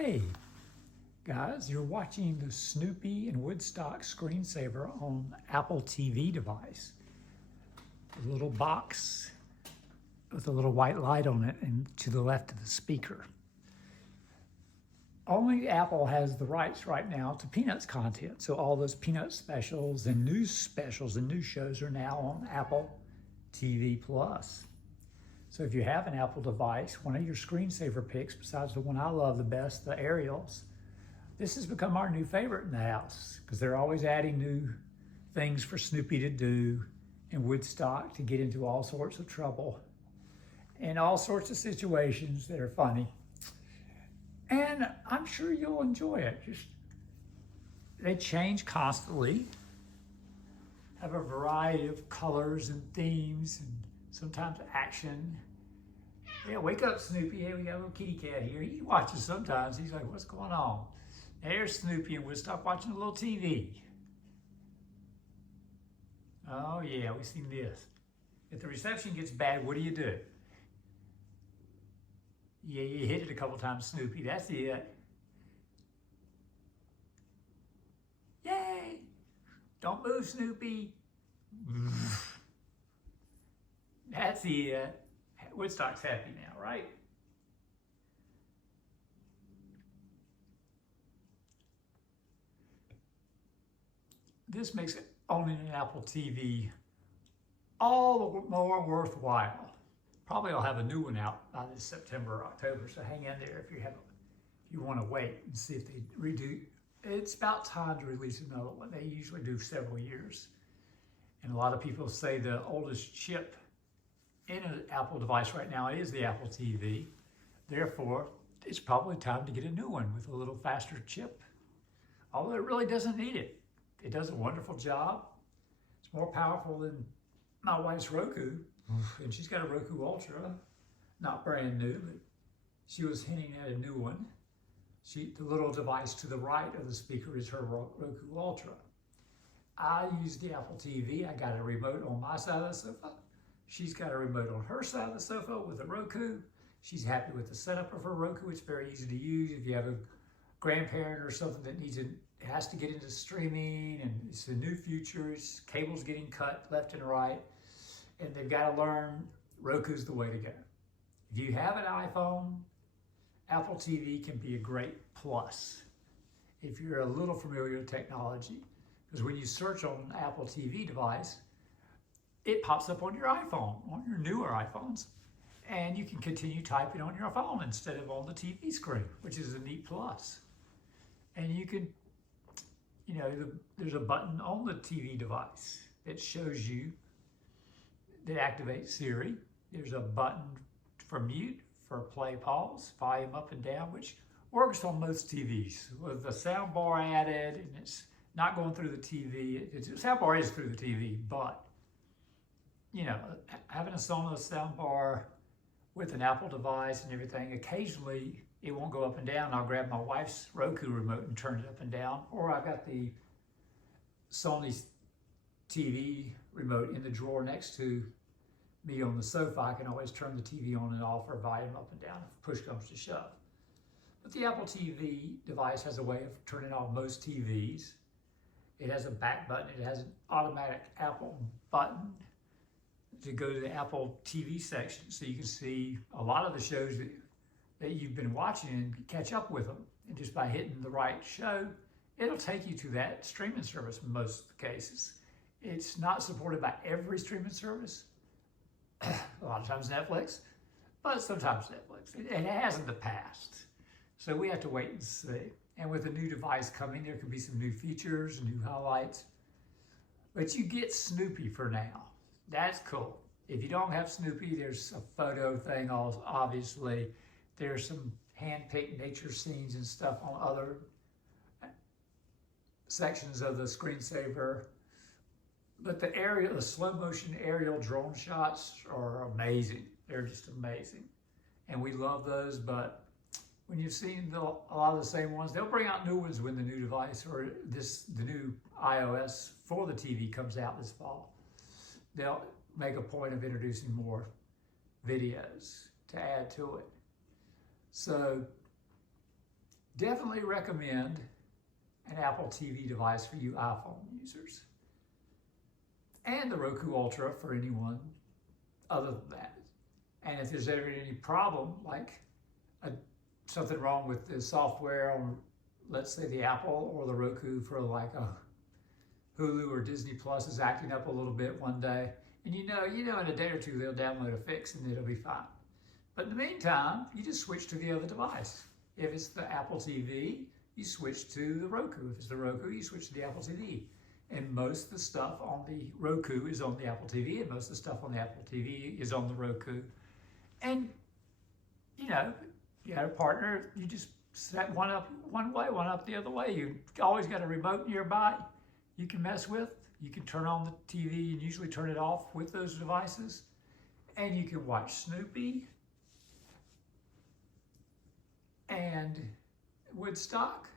Hey guys, you're watching the Snoopy and Woodstocks screensaver on Apple TV device. A little box with a little white light on it and to the left of the speaker. Only Apple has the rights right now to Peanuts content. So all those Peanuts specials and news shows are now on Apple TV Plus. So if you have an Apple device, one of your screensaver picks, besides the one I love the best, the Ariels, this has become our new favorite in the house because they're always adding new things for Snoopy to do and Woodstock to get into all sorts of trouble and all sorts of situations that are funny. And I'm sure you'll enjoy it. They change constantly, have a variety of colors and themes and sometimes action. Yeah, wake up, Snoopy. Hey, we got a little kitty cat here. He watches sometimes. He's like, what's going on? There's Snoopy, and we'll stop watching a little TV. Oh, yeah, we've seen this. If the reception gets bad, what do you do? Yeah, you hit it a couple times, Snoopy. That's it. Yay! Don't move, Snoopy. That's it. Woodstock's happy now, right? This makes it owning an Apple TV all the more worthwhile. Probably I'll have a new one out by this September or October, so hang in there if you want to wait and see if they redo. It's about time to release another one. They usually do several years. And a lot of people say the oldest chip in an Apple device right now is the Apple TV. Therefore, it's probably time to get a new one with a little faster chip. Although it really doesn't need it. It does a wonderful job. It's more powerful than my wife's Roku. And she's got a Roku Ultra, not brand new, but she was hinting at a new one. The little device to the right of the speaker is her Roku Ultra. I use the Apple TV. I got a remote on my side of the sofa. She's got a remote on her side of the sofa with a Roku. She's happy with the setup of her Roku. It's very easy to use if you have a grandparent or something that has to get into streaming, and it's the new futures, cables getting cut left and right, and they've got to learn Roku's the way to go. If you have an iPhone, Apple TV can be a great plus if you're a little familiar with technology. Because when you search on an Apple TV device, it pops up on your iPhone, on your newer iPhones, and you can continue typing on your phone instead of on the TV screen, which is a neat plus. And you can, there's a button on the TV device that shows you, that activates Siri. There's a button for mute, for play, pause, volume up and down, which works on most TVs. With the sound bar added, and it's not going through the TV. The sound bar is through the TV, but having a Sonos sound bar with an Apple device and everything, occasionally it won't go up and down. I'll grab my wife's Roku remote and turn it up and down, or I've got the Sony TV remote in the drawer next to me on the sofa. I can always turn the TV on and off or volume up and down if push comes to shove. But the Apple TV device has a way of turning off most TVs. It has a back button. It has an automatic Apple button to go to the Apple TV section so you can see a lot of the shows that you've been watching and catch up with them. And just by hitting the right show, it'll take you to that streaming service in most cases. It's not supported by every streaming service. A lot of times Netflix, but sometimes Netflix. It has in the past. So we have to wait and see. And with a new device coming, there could be some new features, new highlights. But you get Snoopy for now. That's cool. If you don't have Snoopy, there's a photo thing, obviously. There's some hand-picked nature scenes and stuff on other sections of the screensaver. But the slow motion aerial drone shots are amazing. They're just amazing. And we love those, but when you've seen a lot of the same ones, they'll bring out new ones when the new device or the new iOS for the TV comes out this fall. They'll make a point of introducing more videos to add to it. So definitely recommend an Apple TV device for you iPhone users. And the Roku Ultra for anyone other than that. And if there's ever any problem, like something wrong with the software on, let's say, the Apple or the Roku for like a Hulu or Disney Plus is acting up a little bit one day, and you know, in a day or two they'll download a fix and it'll be fine. But in the meantime, you just switch to the other device. If it's the Apple TV, you switch to the Roku. If it's the Roku, you switch to the Apple TV. And most of the stuff on the Roku is on the Apple TV, and most of the stuff on the Apple TV is on the Roku. And, you know, you have a partner, you just set one up one way, one up the other way. You always got a remote nearby you can mess with. You can turn on the TV and usually turn it off with those devices. And you can watch Snoopy and Woodstock.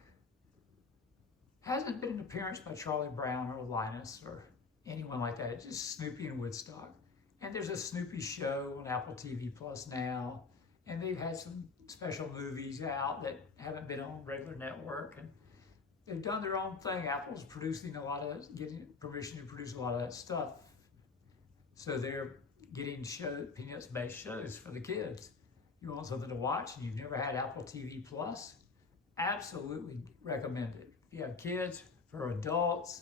Hasn't been an appearance by Charlie Brown or Linus or anyone like that. It's just Snoopy and Woodstock. And there's a Snoopy show on Apple TV Plus now. And they've had some special movies out that haven't been on regular network. And they've done their own thing. Apple's producing a lot of, getting permission to produce a lot of that stuff. So they're getting Peanuts-based shows for the kids. You want something to watch and you've never had Apple TV Plus? Absolutely recommend it. If you have kids, for adults,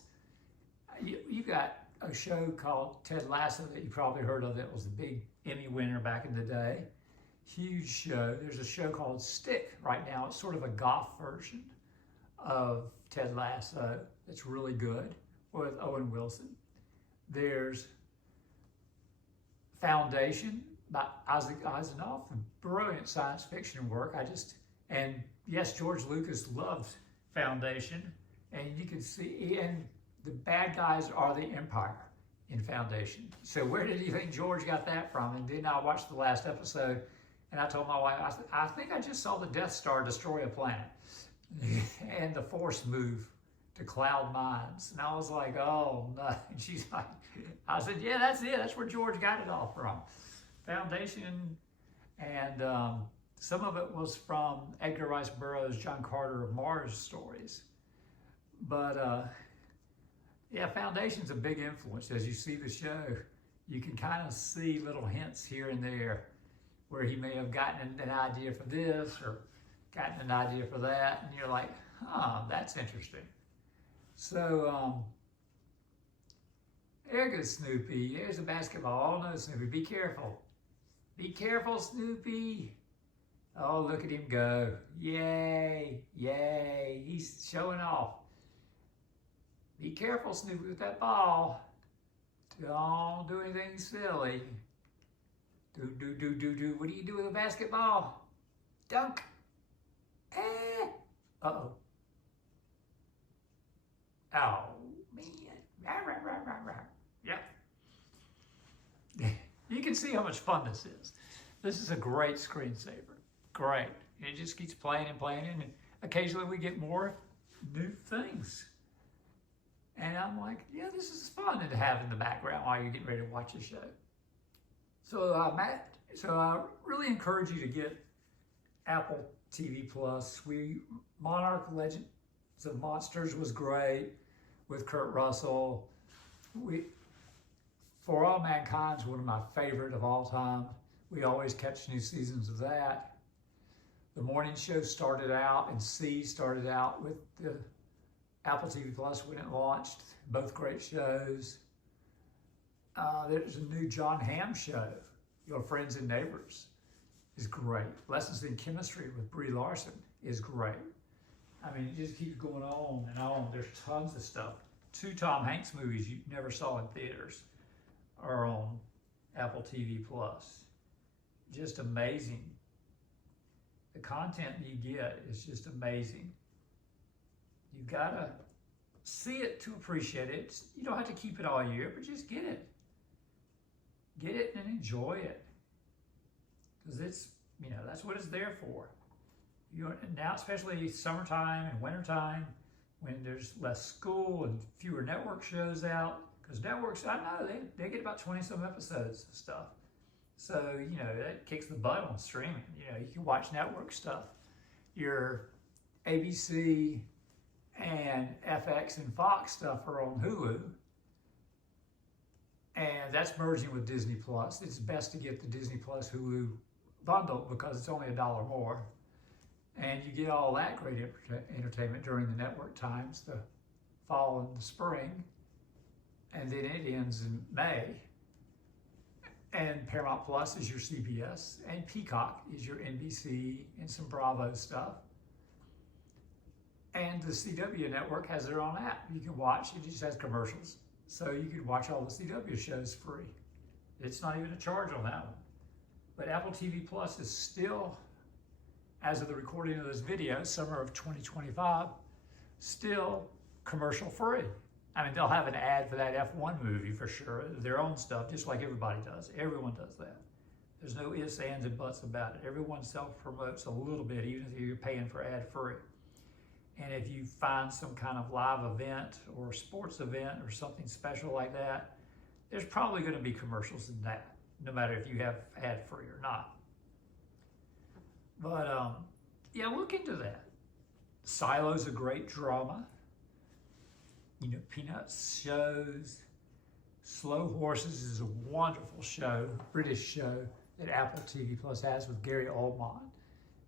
you got a show called Ted Lasso that you probably heard of that was a big Emmy winner back in the day. Huge show. There's a show called Stick right now. It's sort of a goth version of Ted Lasso. It's really good with Owen Wilson. There's Foundation by Isaac Asimov, brilliant science fiction work. And yes, George Lucas loved Foundation, and you can see, and the bad guys are the Empire in Foundation. So where did you think George got that from? And then I watched the last episode, and I told my wife, I think I just saw the Death Star destroy a planet and the Force move to Cloud Mines. And I was like, oh no. And she's like, I said, yeah, that's it. That's where George got it all from. Foundation, and some of it was from Edgar Rice Burroughs' John Carter of Mars stories. But yeah, Foundation's a big influence. As you see the show, you can kind of see little hints here and there where he may have gotten an idea for this or gotten an idea for that, and you're like, huh, that's interesting. So, there goes Snoopy. There's a basketball. Oh no, Snoopy, be careful. Be careful, Snoopy. Oh, look at him go. Yay, yay. He's showing off. Be careful, Snoopy, with that ball. Don't do anything silly. Do. What do you do with a basketball? Dunk. Uh-oh. Oh, man. Yep. You can see how much fun this is. This is a great screensaver. Great. It just keeps playing and playing, and occasionally we get more new things. And I'm like, yeah, this is fun to have in the background while you're getting ready to watch a show. So I really encourage you to get Apple TV Plus. Monarch Legends of Monsters was great with Kurt Russell. For All Mankind's one of my favorite of all time. We always catch new seasons of that. The Morning Show started out, and C started out with the Apple TV Plus when it launched. Both great shows. There's a new John Hamm show, Your Friends and Neighbors, is great. Lessons in Chemistry with Brie Larson is great. I mean, it just keeps going on and on. There's tons of stuff. 2 Tom Hanks movies you never saw in theaters are on Apple TV Plus. Just amazing. The content you get is just amazing. You gotta see it to appreciate it. You don't have to keep it all year, but just get it. Get it and enjoy it. Because it's, you know, that's what it's there for. Now, especially summertime and wintertime, when there's less school and fewer network shows out, because networks, I know, they get about 20-some episodes of stuff. So, you know, that kicks the butt on streaming. You know, you can watch network stuff. Your ABC and FX and Fox stuff are on Hulu. And that's merging with Disney Plus. It's best to get the Disney Plus Hulu bundle because it's only $1 more. And you get all that great entertainment during the network times, the fall and the spring. And then it ends in May. And Paramount Plus is your CBS. And Peacock is your NBC and some Bravo stuff. And the CW network has their own app. You can watch, it just has commercials. So you can watch all the CW shows free. It's not even a charge on that one. But Apple TV Plus is still, as of the recording of this video, summer of 2025, still commercial free. I mean, they'll have an ad for that F1 movie for sure, their own stuff, just like everybody does. Everyone does that. There's no ifs, ands, and buts about it. Everyone self-promotes a little bit, even if you're paying for ad-free. And if you find some kind of live event or sports event or something special like that, there's probably going to be commercials in that, no matter if you have ad-free or not. But yeah, look into that. Silo's a great drama. You know, Peanuts shows. Slow Horses is a wonderful show, British show that Apple TV Plus has with Gary Oldman.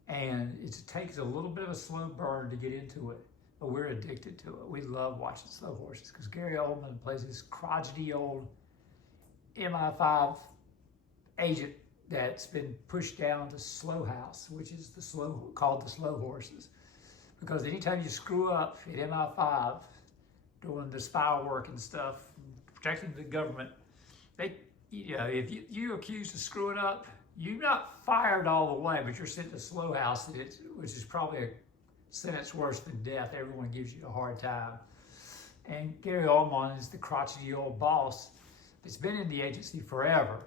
And it takes a little bit of a slow burn to get into it, but we're addicted to it. We love watching Slow Horses because Gary Oldman plays this crotchety old MI5 agent that's been pushed down to Slow House, which is called the Slow Horses. Because anytime you screw up at MI5, doing the spy work and stuff, protecting the government, if you're accused of screwing up, you're not fired all the way, but you're sent to Slow House, which is probably a sentence worse than death. Everyone gives you a hard time. And Gary Oldman is the crotchety old boss that's been in the agency forever.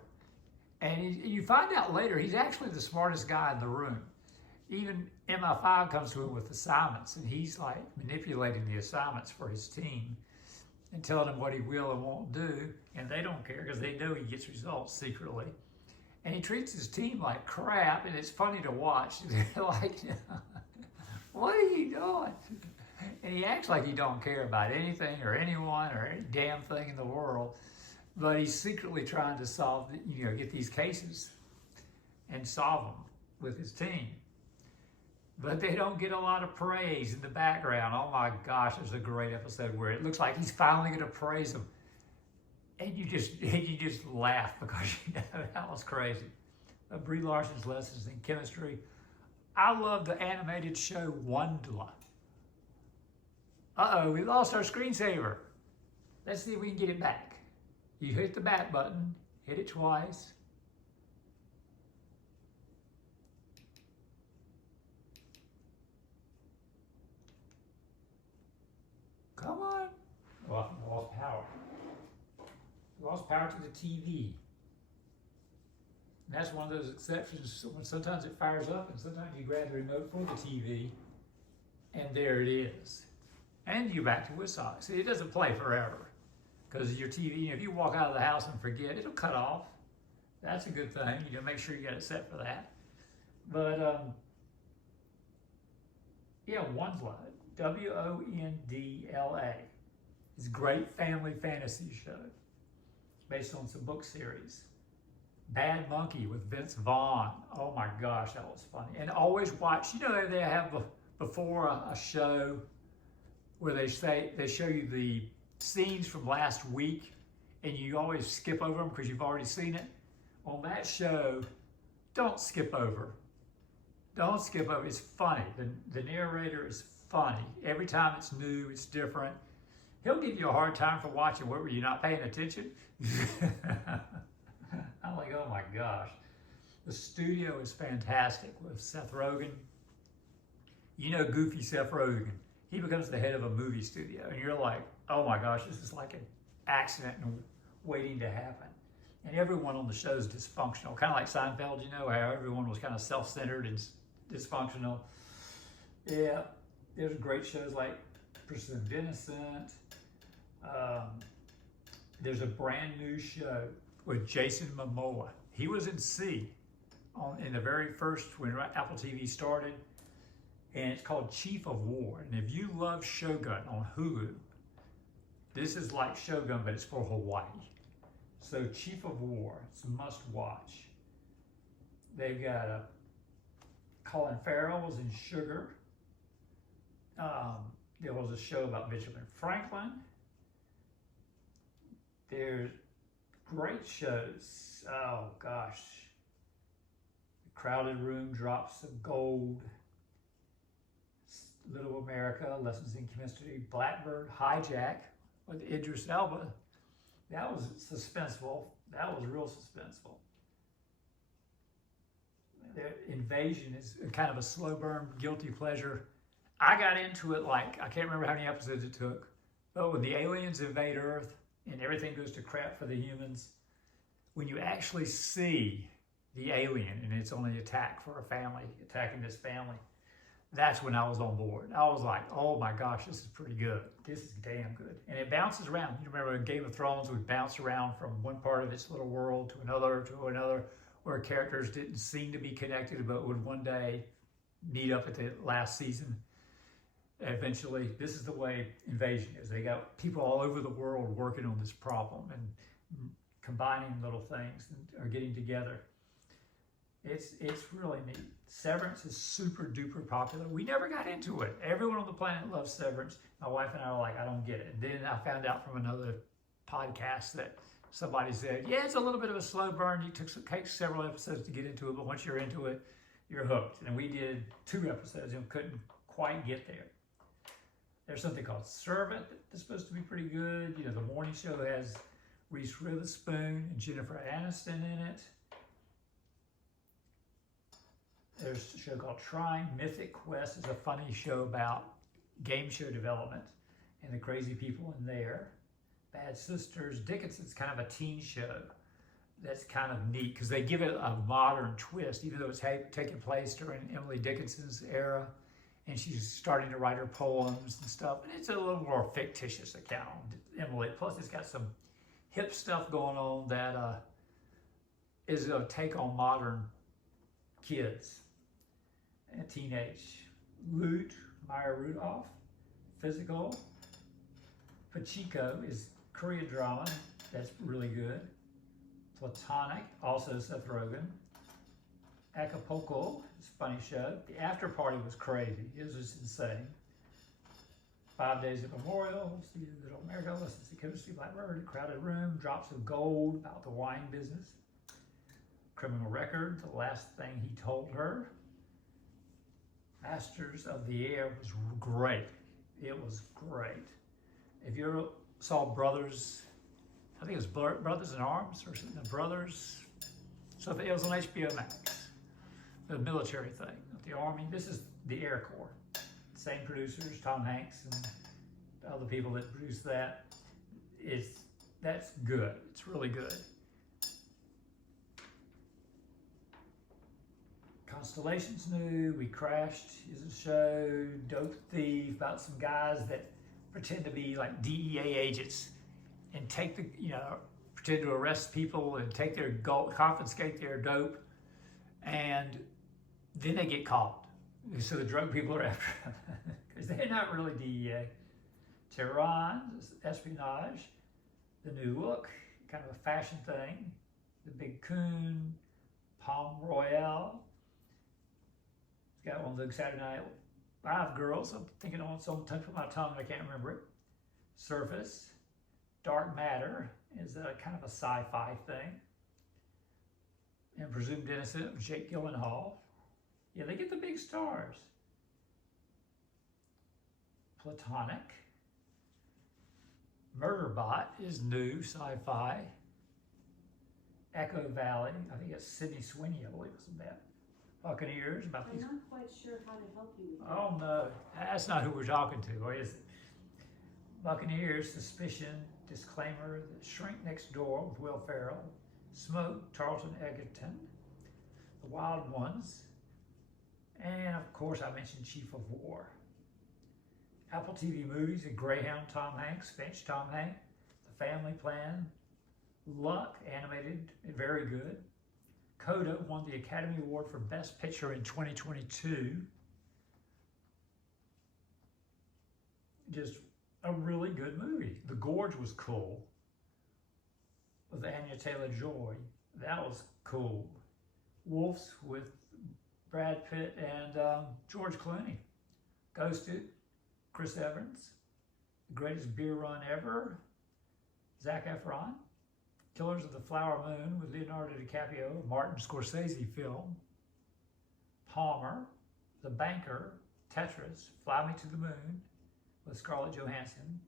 And you find out later, he's actually the smartest guy in the room. Even MI5 comes to him with assignments, and he's like manipulating the assignments for his team and telling them what he will and won't do, and they don't care because they know he gets results secretly. And he treats his team like crap, and it's funny to watch. They're like, what are you doing? And he acts like he don't care about anything or anyone or any damn thing in the world, but he's secretly trying to solve, get these cases and solve them with his team. But they don't get a lot of praise in the background. Oh my gosh, there's a great episode where it looks like he's finally going to praise them. And you just laugh because that was crazy. Brie Larson's lessons in chemistry. I love the animated show Wondla. Uh-oh, we lost our screensaver. Let's see if we can get it back. You hit the back button, hit it twice. Come on. Oh, I lost power. Lost power to the TV. And that's one of those exceptions when sometimes it fires up and sometimes you grab the remote for the TV and there it is. And you're back to Woodstocks. It doesn't play forever because your TV, if you walk out of the house and forget, it'll cut off. That's a good thing. Make sure you got it set for that. But yeah, Wondla, W-O-N-D-L-A. It's a great family fantasy show. It's based on some book series. Bad Monkey with Vince Vaughn. Oh my gosh, that was funny. And always watch, they have before a show where they show you the scenes from last week and you always skip over them because you've already seen it. On that show, don't skip over. Don't skip over. It's funny. The narrator is funny. Every time it's new, it's different. He'll give you a hard time for watching. What, were you not paying attention? I'm like, oh my gosh. The studio is fantastic with Seth Rogen. Goofy Seth Rogen. He becomes the head of a movie studio. And you're like, oh my gosh, this is like an accident and waiting to happen. And everyone on the show is dysfunctional. Kind of like Seinfeld, how everyone was kind of self-centered and dysfunctional. Yeah, there's great shows like Pursuit of Innocent. There's a brand new show with Jason Momoa. He was in C in the very first, when Apple TV started. and it's called Chief of War. And if you love Shogun on Hulu, this is like Shogun, but it's for Hawaii. So Chief of War, it's a must watch. They've got Colin Farrell was in Sugar. There was a show about Benjamin Franklin. There's great shows. Oh gosh. Crowded Room, Drops of Gold, Little America, Lessons in Chemistry, Blackbird, Hijack with Idris Elba. That was suspenseful. That was real suspenseful. Invasion is kind of a slow burn, guilty pleasure. I got into it like, I can't remember how many episodes it took, but when the aliens invade Earth and everything goes to crap for the humans, when you actually see the alien and it's only attack for a family, attacking this family, that's when I was on board. I was like, oh my gosh, this is pretty good. This is damn good. And it bounces around. You remember in Game of Thrones would bounce around from one part of its little world to another, where characters didn't seem to be connected, but would one day meet up at the last season. Eventually, this is the way Invasion is. They got people all over the world working on this problem and combining little things and are getting together. It's really neat. Severance is super duper popular. We never got into it. Everyone on the planet loves Severance. My wife and I were like, I don't get it. And then I found out from another podcast that somebody said, yeah, it's a little bit of a slow burn. It takes several episodes to get into it, but once you're into it, you're hooked. And we did 2 episodes and couldn't quite get there. There's something called Servant that's supposed to be pretty good. You know, the morning show has Reese Witherspoon and Jennifer Aniston in it. There's a show called Trying. Mythic Quest is a funny show about game show development and the crazy people in there. Bad Sisters. Dickinson's kind of a teen show that's kind of neat because they give it a modern twist, even though it's taking place during Emily Dickinson's era, and she's starting to write her poems and stuff. And it's a little more fictitious account, Emily. Plus, it's got some hip stuff going on that is a take on modern kids and teenage. Loot, Maya Rudolph. Physical. Pachinko is Korean drama. That's really good. Platonic, also Seth Rogen. Acapulco, it's a funny show. The After Party was crazy. It was just insane. 5 Days of Memorial, Little America, Lessons in Chemistry, Blackbird, Crowded Room, Drops of Gold, about the wine business. Criminal Record, The Last Thing He Told Her. Masters of the Air was great. It was great. If you ever saw Brothers, I think it was Brothers in Arms or something, Brothers, so it was on HBO Max. The military thing, the Army. This is the Air Corps. Same producers, Tom Hanks and other people that produced that. That's good. It's really good. Constellation's new. We Crashed is a show. Dope Thief, about some guys that pretend to be like DEA agents and take the, pretend to arrest people and take their gold, confiscate their dope, and then they get caught. So the drug people are after them because they're not really DEA. Tehran, espionage. The New Look, kind of a fashion thing. The Big Coon, Palm Royale. It's got one of those Saturday Night Live girls. I'm thinking on some tip of my tongue, I can't remember it. Surface. Dark Matter is a kind of a sci-fi thing. And Presumed Innocent of Jake Gyllenhaal. Yeah, they get the big stars. Platonic. Murderbot is new sci-fi. Echo Valley, I think it's Sydney Sweeney, I believe was in that. Buccaneers, about these. I'm not quite sure how to help you with that. Oh no, that's not who we're talking to, or is it? Buccaneers, Suspicion, Disclaimer, The Shrink Next Door with Will Ferrell, Smoke, Tarleton Egerton, The Wild Ones, and of course I mentioned Chief of War. Apple TV movies, Greyhound, Tom Hanks, Finch, Tom Hanks, The Family Plan, Luck, animated, very good. Coda won the Academy Award for Best Picture in 2022. just a really good movie. The Gorge was cool. With Anya Taylor-Joy. That was cool. Wolves with Brad Pitt and George Clooney. Ghosted, Chris Evans. The Greatest Beer Run Ever, Zac Efron. Killers of the Flower Moon with Leonardo DiCaprio, Martin Scorsese film. Palmer, The Banker, Tetris, Fly Me to the Moon with Scarlett Johansson.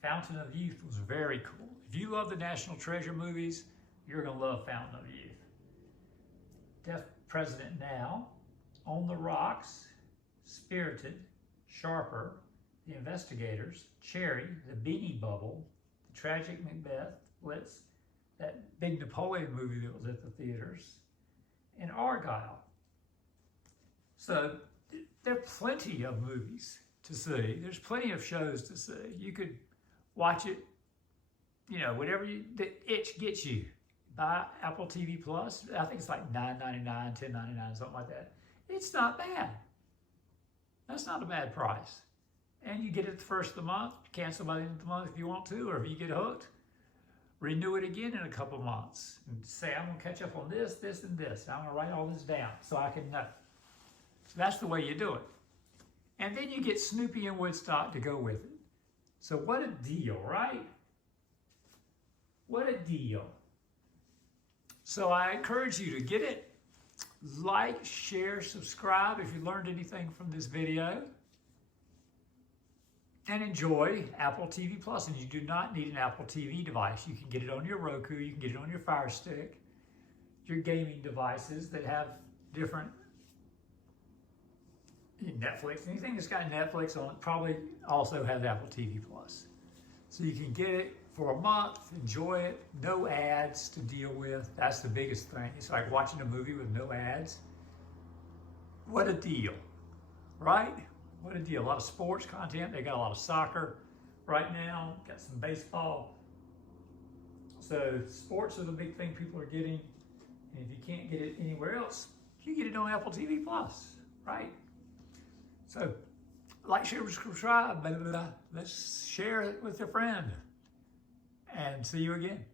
Fountain of Youth was very cool. If you love the National Treasure movies, you're going to love Fountain of Youth. Deaf President Now, On the Rocks, Spirited, Sharper, The Investigators, Cherry, The Beanie Bubble, The Tragic MacBeth, Blitz, that big Napoleon movie that was at the theaters, and Argyle. So there are plenty of movies to see. There's plenty of shows to see. You could watch it, you know, whatever the itch gets you. Buy Apple TV Plus. I think it's like $9.99, $10.99, something like that. It's not bad. That's not a bad price. And you get it the first of the month. Cancel by the end of the month if you want to, or if you get hooked. Renew it again in a couple months. And say, I'm going to catch up on this, this, and this. I'm going to write all this down so I can know. So that's the way you do it. And then you get Snoopy and Woodstock to go with it. So what a deal, right? What a deal. So I encourage you to get it. Like, share, subscribe if you learned anything from this video. And enjoy Apple TV Plus. And you do not need an Apple TV device. You can get it on your Roku. You can get it on your Fire Stick. Your gaming devices that have different Netflix. Anything that's got Netflix on it probably also has Apple TV Plus. So you can get it for a month, enjoy it, no ads to deal with. That's the biggest thing. It's like watching a movie with no ads. What a deal, right? What a deal. A lot of sports content. They got a lot of soccer right now. Got some baseball. So sports are the big thing people are getting. And if you can't get it anywhere else, you get it on Apple TV Plus, right? So like, share, subscribe. Blah, blah, blah. Let's share it with a friend. And see you again.